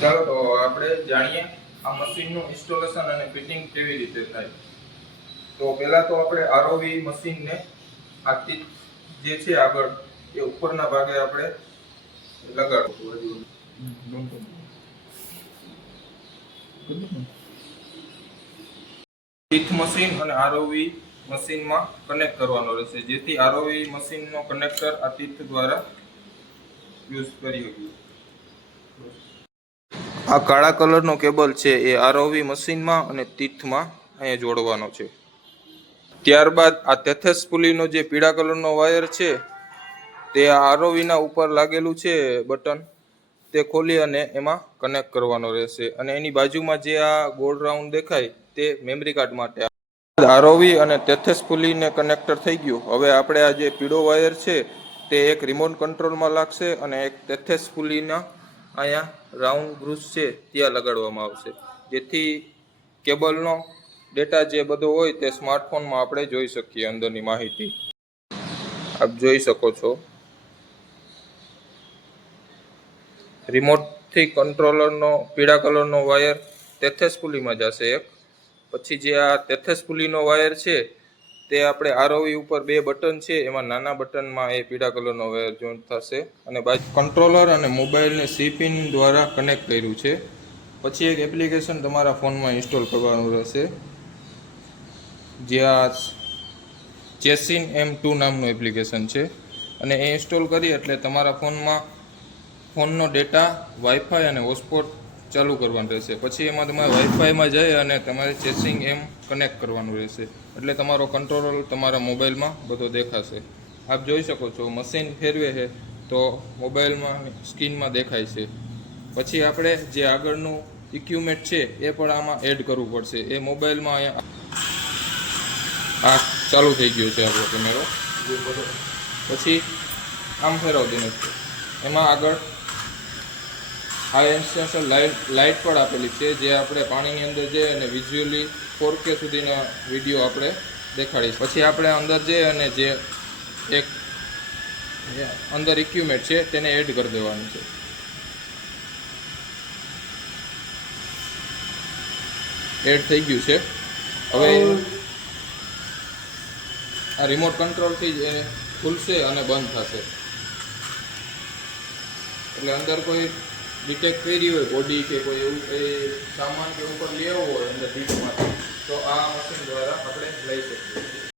ચાલો તો આપણે જાણીએ આ મશીનનું ઇન્સ્ટોલેશન અને ફિટિંગ કેવી રીતે થાય. તો પહેલા તો આપણે આરઓવી મશીનને આ ટીપ જે છે આગળ એ ઉપરના ભાગે આપણે લગાડવું. ટીથ મશીન અને આરઓવી મશીનમાં કનેક્ટ કરવાનો રહેશે, જેથી આરઓવી મશીનનો કનેક્ટર આ ટીથ દ્વારા યુઝ કરી શકીએ. આ કાળા કલરનો કેબલ છે એ આરઓવી મશીનમાં અને ટીથમાં અહીંયા જોડવાનો છે. ત્યારબાદ આ તેથેસ પુલીનો જે પીળા કલરનો વાયર છે તે આરઓવીના ઉપર લાગેલું છે બટન, તે ખોલી અને એમાં કનેક્ટ કરવાનો રહેશે. અને એની બાજુમાં જે આ ગોળ રાઉન્ડ દેખાય તે મેમરી કાર્ડ માટે. આરઓવી અને તેથેસ પુલીને કનેક્ટર થઈ ગયું. હવે આપણે આ જે પીળો વાયર છે તે એક રિમોટ કંટ્રોલમાં લાગશે અને એક તેથેસ પુલીના અહીંયા રાઉન્ડ ગ્રુસ છે ત્યાં લગાડવામાં આવશે, જેથી કેબલનો ડેટા જે બધો હોય તે સ્માર્ટફોનમાં આપણે જોઈ શકીએ. અંદરની માહિતી આપ જોઈ શકો છો. રિમોટથી કંટ્રોલરનો પીળા કલરનો વાયર તેથેસ પુલીમાં જશે એક. પછી જે આ તેથેસ પુલીનો વાયર છે તે આપણે આરઓવી ઉપર બે બટન છે એમાં નાના બટનમાં એ પીળા કલરનો વાયર જોઈન્ટ થશે. અને બાજુ કંટ્રોલર અને મોબાઈલને સી પિન દ્વારા કનેક્ટ કર્યું છે. પછી એક એપ્લિકેશન તમારા ફોનમાં ઇન્સ્ટોલ કરવાનું રહેશે, જે આ ચેસિન M2 નામનું એપ્લિકેશન છે. અને એ ઇન્સ્ટોલ કરી એટલે તમારા ફોનનો ડેટા વાઈફાઈ અને હોટસ્પોટ ચાલુ કરવાનું રહેશે. પછી એમાં તમારે વાઈફાઈમાં જઈ અને તમારે ચેસિંગ એમ કનેક્ટ કરવાનું રહેશે, એટલે તમારો કંટ્રોલર તમારા મોબાઈલમાં બધો દેખાશે. આપ જોઈ શકો છો મશીન ફેરવે છે તો મોબાઈલમાં સ્ક્રીનમાં દેખાય છે. પછી આપણે જે આગળનું ઇક્વિપમેન્ટ છે એ પણ આમાં એડ કરવું પડશે. એ મોબાઈલમાં અહીંયા આ ચાલુ થઈ ગયો છે આપણો કેમેરો. પછી આમ ફેરવતી નથી. એમાં આગળ આ એન્સેન્સર લાઇટ પણ આપેલી છે, જે આપણે પાણીની અંદર જઈએ અને વિઝ્યુઅલી 4K સુધીના વિડીયો આપણે દેખાડીશું. પછી આપણે અંદર જઈએ અને જે એક અંદર ઇક્વિપમેન્ટ છે તેને એડ કરી દેવાનું છે. એડ થઈ ગયું છે. હવે આ રિમોટ કંટ્રોલથી જ ખુલશે અને બંધ થશે. એટલે અંદર કોઈ ડિટેક્ટ કરી હોય બોડી કે કોઈ એવું કંઈ સામાન કે ઉપર લેવો હોય અંદર ડીશમાંથી, તો આ મશીન દ્વારા આપણે લઈ શકીએ છીએ.